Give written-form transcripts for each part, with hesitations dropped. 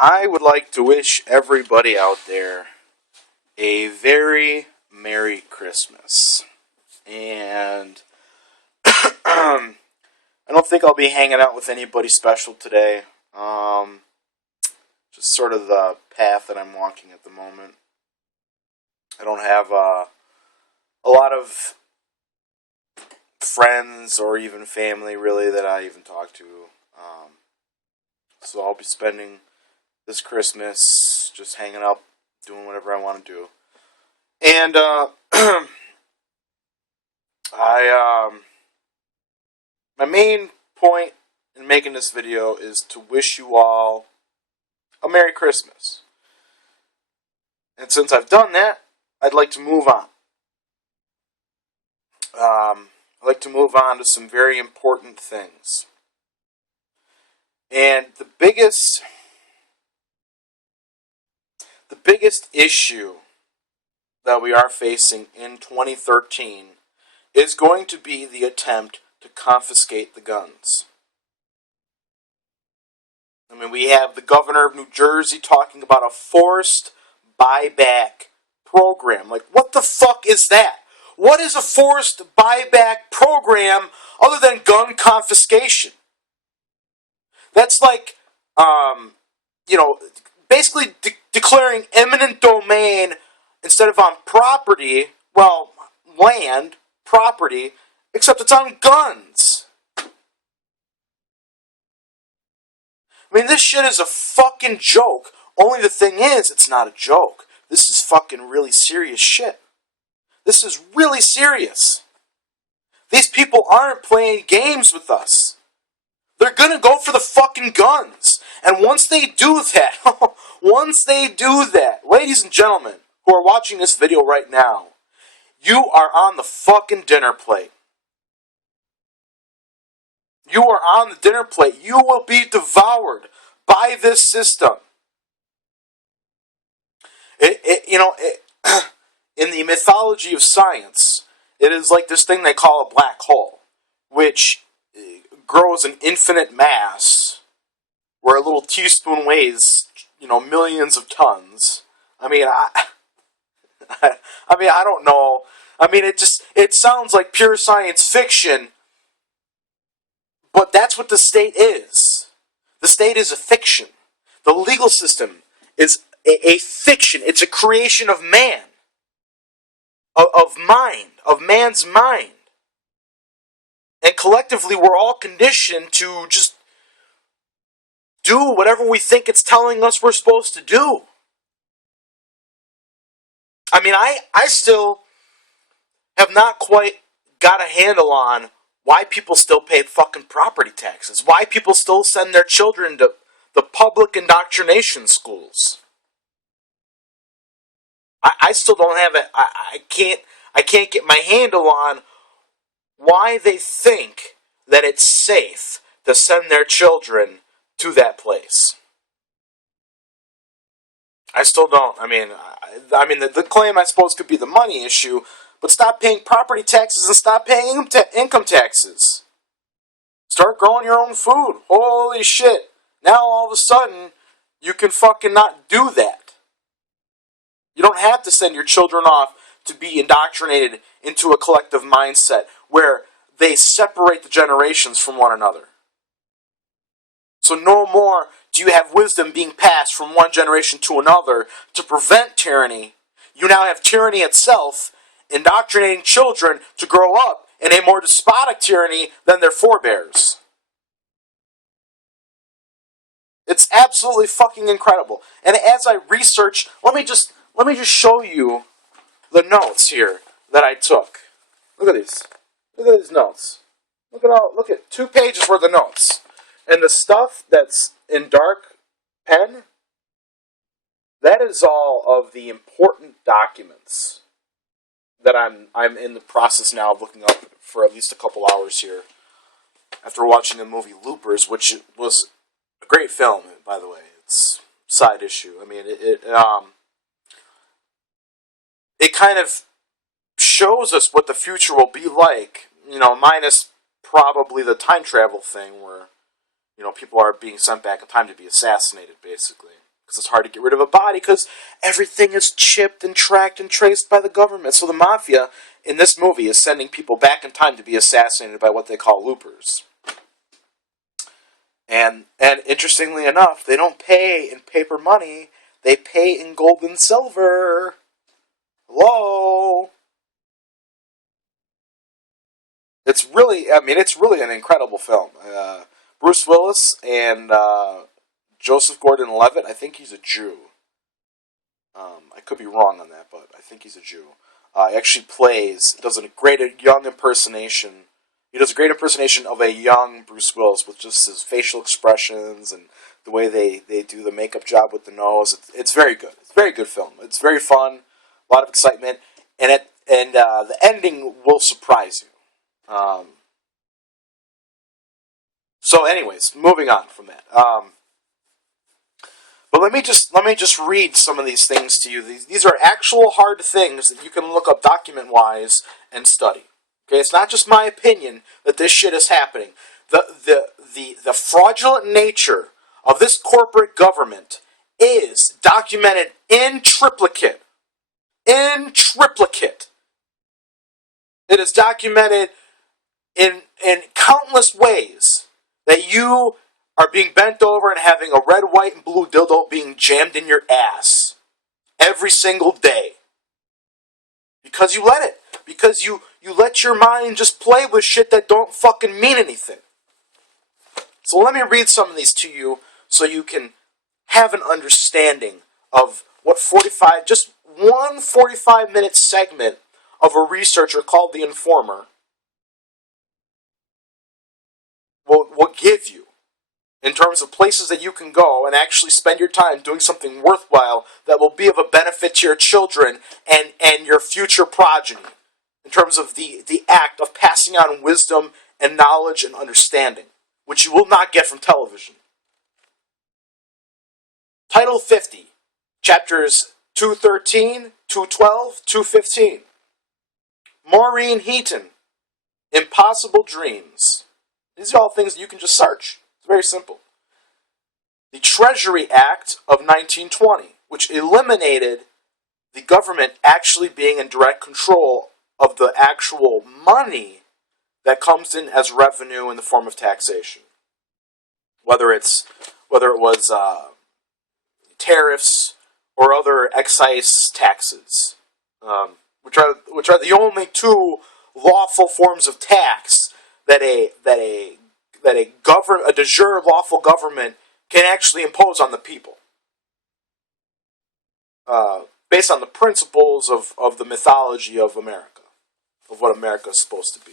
I would like to wish everybody out there a very Merry Christmas. And I don't think I'll be hanging out with anybody special today. Just sort of the path that I'm walking at the moment. I don't have a lot of friends or even family, really, that I even talk to. So I'll be spending this Christmas just hanging out, doing whatever I want to do. And my main point in making this video is to wish you all a Merry Christmas. And since I've done that, I'd like to move on. I'd like to move on to some very important things. And the biggest issue that we are facing in 2013 is going to be the attempt to confiscate the guns. I mean, we have the governor of New Jersey talking about a forced buyback program. Like, what the fuck is that? What is a forced buyback program other than gun confiscation? That's like, basically declaring eminent domain instead of on property, well, land, property, except it's on guns. I mean, this shit is a fucking joke. Only the thing is, it's not a joke. This is fucking really serious shit. This is really serious. These people aren't playing games with us. They're gonna go for the fucking guns. And once they do that, ladies and gentlemen who are watching this video right now, you are on the fucking dinner plate. You are on the dinner plate. You will be devoured by this system. In the mythology of science, it is like this thing they call a black hole, which grows an infinite mass, where a little teaspoon weighs, millions of tons. I mean, I don't know. I mean, it sounds like pure science fiction, but that's what the state is. The state is a fiction. The legal system is a fiction. It's a creation of man, of man's mind. And collectively, we're all conditioned to just do whatever we think it's telling us we're supposed to do. I mean, I still have not quite got a handle on why people still pay fucking property taxes. Why people still send their children to the public indoctrination schools. I still don't have it. I can't get my handle on why they think that it's safe to send their children to that place. I still don't. I mean, the claim, I suppose, could be the money issue, but stop paying property taxes and stop paying income taxes. Start growing your own food. Holy shit. Now, all of a sudden, you can fucking not do that. You don't have to send your children off to be indoctrinated into a collective mindset where they separate the generations from one another. So no more do you have wisdom being passed from one generation to another to prevent tyranny. You now have tyranny itself, indoctrinating children to grow up in a more despotic tyranny than their forebears. It's absolutely fucking incredible. And as I research, let me just show you the notes here that I took. Look at these. Look at these notes. Look at 2 pages worth of notes. And the stuff that's in dark pen, that is all of the important documents that I'm in the process now of looking up for at least a couple hours here. After watching the movie Loopers, which was a great film, by the way. It's a side issue. I mean, it kind of shows us what the future will be like, minus probably the time travel thing where, people are being sent back in time to be assassinated, basically. Because it's hard to get rid of a body because everything is chipped and tracked and traced by the government. So the mafia in this movie is sending people back in time to be assassinated by what they call loopers. And interestingly enough, they don't pay in paper money. They pay in gold and silver. Hello? It's really an incredible film. Bruce Willis and Joseph Gordon-Levitt, I think he's a Jew. I could be wrong on that, but I think he's a Jew. He actually does a great young impersonation. He does a great impersonation of a young Bruce Willis with just his facial expressions and the way they do the makeup job with the nose. It's very good. It's a very good film. It's very fun, a lot of excitement, and the ending will surprise you. So, anyways, moving on from that. But let me just read some of these things to you. These are actual hard things that you can look up document-wise and study. Okay, it's not just my opinion that this shit is happening. The fraudulent nature of this corporate government is documented in triplicate. In triplicate. It is documented in countless ways that you are being bent over and having a red, white, and blue dildo being jammed in your ass every single day. Because you let it. Because you let your mind just play with shit that don't fucking mean anything. So let me read some of these to you so you can have an understanding of what just one 45-minute segment of a researcher called The Informer will give you in terms of places that you can go and actually spend your time doing something worthwhile that will be of a benefit to your children and your future progeny, in terms of the act of passing on wisdom and knowledge and understanding, which you will not get from television. Title 50, chapters 213, 212, 215. Maureen Heaton, Impossible Dreams. These are all things that you can just search. It's very simple. The Treasury Act of 1920, which eliminated the government actually being in direct control of the actual money that comes in as revenue in the form of taxation. Whether it was tariffs or other excise taxes, which are the only two lawful forms of tax that a de jure lawful government can actually impose on the people, based on the principles of the mythology of America, of what America is supposed to be.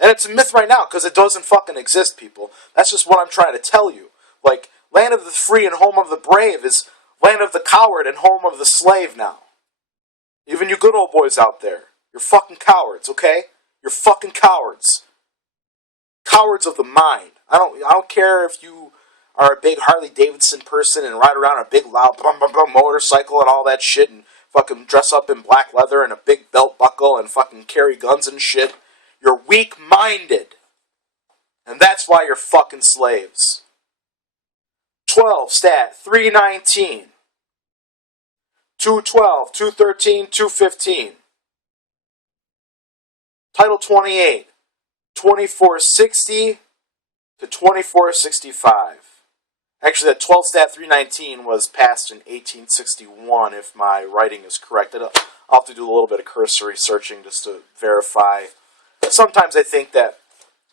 And it's a myth right now because it doesn't fucking exist, people. That's just what I'm trying to tell you. Like, land of the free and home of the brave is land of the coward and home of the slave now. Even you good old boys out there, you're fucking cowards, okay? You're fucking cowards. Cowards of the mind. I don't care if you are a big Harley Davidson person and ride around a big loud motorcycle and all that shit and fucking dress up in black leather and a big belt buckle and fucking carry guns and shit. You're weak-minded. And that's why you're fucking slaves. 12, stat, 319. 212, 213, 215. Title 28, 2460 to 2465. Actually, that 12 stat 319 was passed in 1861, if my writing is correct. I'll have to do a little bit of cursory searching just to verify. Sometimes I think that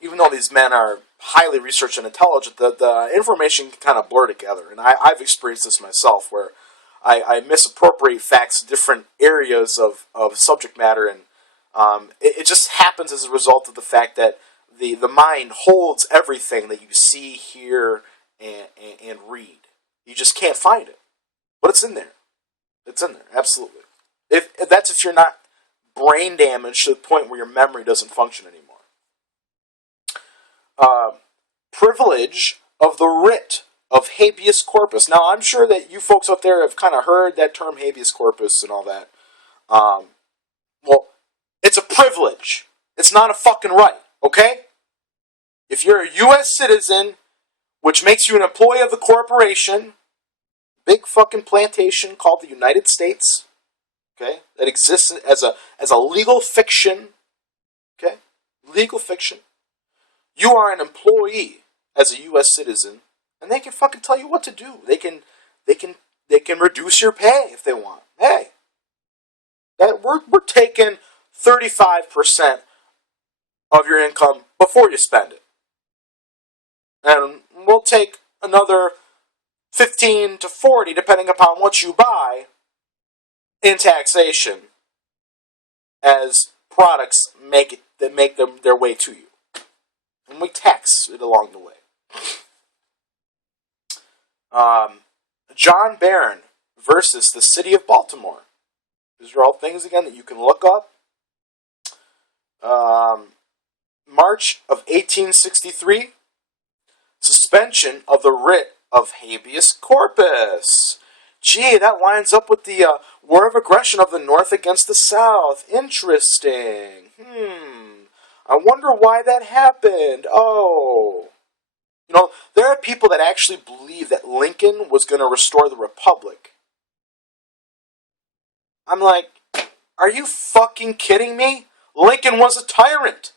even though these men are highly researched and intelligent, the information can kind of blur together. And I've experienced this myself, where I misappropriate facts in different areas of subject matter, and it just happens as a result of the fact that the mind holds everything that you see, hear, and read. You just can't find it. But it's in there. It's in there, absolutely. If you're not brain damaged to the point where your memory doesn't function anymore. Privilege of the writ of habeas corpus. Now, I'm sure that you folks out there have kind of heard that term habeas corpus and all that. Well, it's a privilege. It's not a fucking right, okay? If you're a U.S. citizen, which makes you an employee of the corporation, big fucking plantation called the United States, okay, that exists as a legal fiction, okay, legal fiction. You are an employee as a U.S. citizen, and they can fucking tell you what to do. They can reduce your pay if they want. Hey, that we're taking 35% of your income before you spend it, and we'll take another 15 to 40, depending upon what you buy, in taxation as products make their way to you, and we tax it along the way. John Barron versus the City of Baltimore. These are all things again that you can look up. March of 1863. Suspension of the writ of habeas corpus. Gee, that lines up with the war of aggression of the North against the South. Interesting. I wonder why that happened. Oh. You know, there are people that actually believe that Lincoln was going to restore the Republic. I'm like, are you fucking kidding me? Lincoln was a tyrant.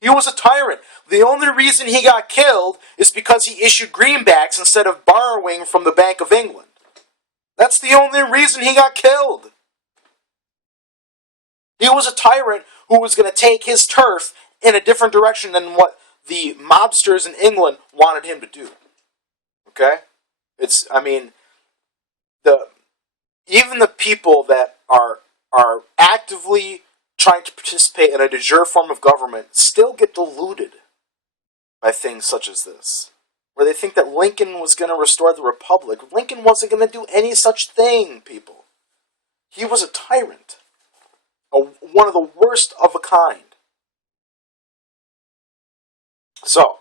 He was a tyrant. The only reason he got killed is because he issued greenbacks instead of borrowing from the Bank of England. That's the only reason he got killed. He was a tyrant who was going to take his turf in a different direction than what the mobsters in England wanted him to do. Okay? Even the people that are actively trying to participate in a de jure form of government still get deluded by things such as this, where they think that Lincoln was going to restore the Republic. Lincoln wasn't going to do any such thing, people. He was a tyrant. One of the worst of a kind. So,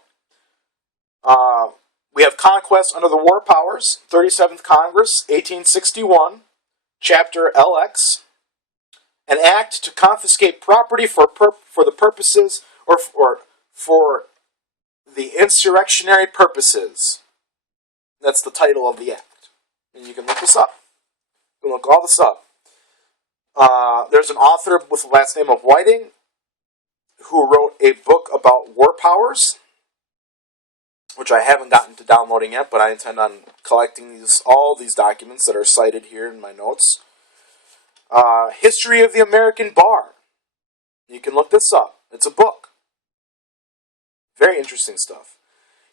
we have conquest under the War Powers, 37th Congress, 1861, Chapter LX, an act to confiscate property for the purposes, or for the insurrectionary purposes. That's the title of the act. And you can look this up. You can look all this up. There's an author with the last name of Whiting who wrote a book about war powers, which I haven't gotten to downloading yet, but I intend on collecting all these documents that are cited here in my notes. History of the American Bar. You can look this up. It's a book. Very interesting stuff.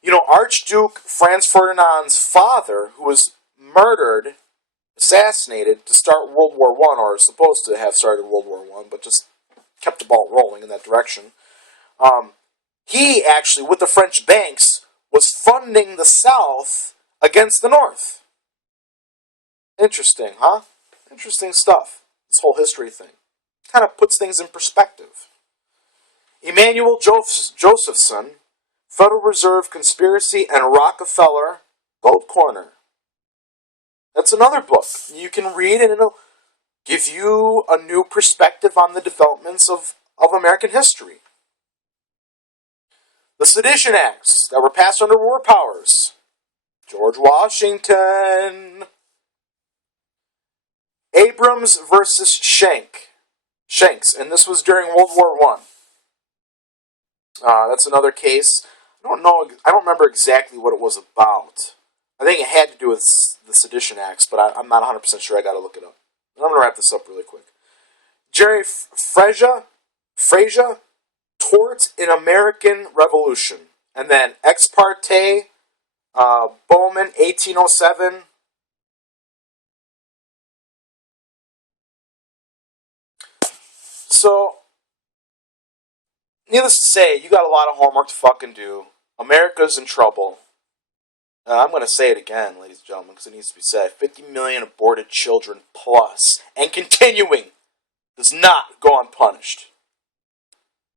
You know, Archduke Franz Ferdinand's father, who was murdered, assassinated to start World War I, or supposed to have started World War I, but just kept the ball rolling in that direction. He actually, with the French banks, was funding the South against the North. Interesting, huh? Interesting stuff. This whole history thing. Kind of puts things in perspective. Emmanuel Josephson, Federal Reserve Conspiracy and Rockefeller Gold Corner. That's another book you can read, and it'll give you a new perspective on the developments of American history. The Sedition Acts that were passed under war powers. George Washington. Abrams versus Shanks, and this was during World War I. That's another case. I don't remember exactly what it was about. I think it had to do with the Sedition Acts, but I'm not 100% sure. I got to look it up. I'm going to wrap this up really quick. Jerry Frazier, Tort in American Revolution, and then Ex parte, Bowman, 1807. So, needless to say, you got a lot of homework to fucking do. America's in trouble. I'm going to say it again, ladies and gentlemen, because it needs to be said. 50 million aborted children plus, and continuing, does not go unpunished.